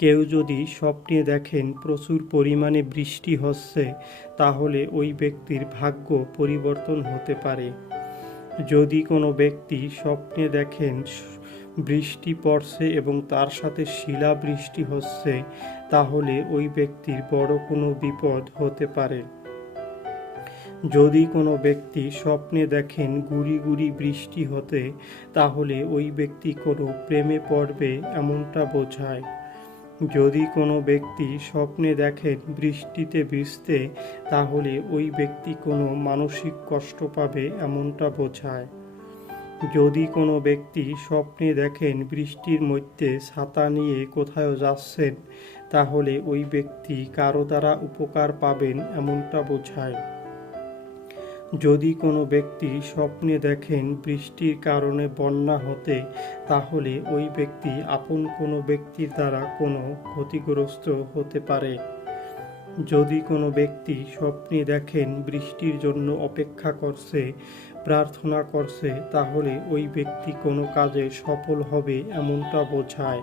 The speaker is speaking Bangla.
কেউ যদি স্বপ্নে দেখেন প্রচুর পরিমাণে বৃষ্টি হচ্ছে, তাহলে ওই ব্যক্তির ভাগ্য পরিবর্তন হতে পারে। যদি কোনো ব্যক্তি স্বপ্নে দেখেন বৃষ্টি পড়ছে এবং তার সাথে শিলা বৃষ্টি হচ্ছে, তাহলে ওই ব্যক্তির বড় কোনো বিপদ হতে পারে। যদি কোনো ব্যক্তি স্বপ্নে দেখেন গুড়ি গুড়ি বৃষ্টি হতে, তাহলে ওই ব্যক্তি কোনো প্রেমে পড়বে এমনটা বোঝায়। যদি কোনো ব্যক্তি স্বপ্নে দেখেন বৃষ্টিতে ভিজতে, তাহলে ওই ব্যক্তি কোনো মানসিক কষ্ট পাবে এমনটা বোঝায়। যদি কোনো ব্যক্তি স্বপ্নে দেখেন বৃষ্টির মধ্যে ছাতা নিয়ে কোথাও যাচ্ছেন, তাহলে ওই ব্যক্তি কারও দ্বারা উপকার পাবেন এমনটা বোঝায়। যদি কোনো ব্যক্তি স্বপ্নে দেখেন বৃষ্টির কারণে বন্যা হতে, তাহলে ওই ব্যক্তি আপন কোনো ব্যক্তির দ্বারা কোনো ক্ষতিগ্রস্ত হতে পারে। যদি কোনো ব্যক্তি স্বপ্নে দেখেন বৃষ্টির জন্য অপেক্ষা করছে, প্রার্থনা করছে, তাহলে ওই ব্যক্তি কোনো কাজে সফল হবে এমনটা বোঝায়।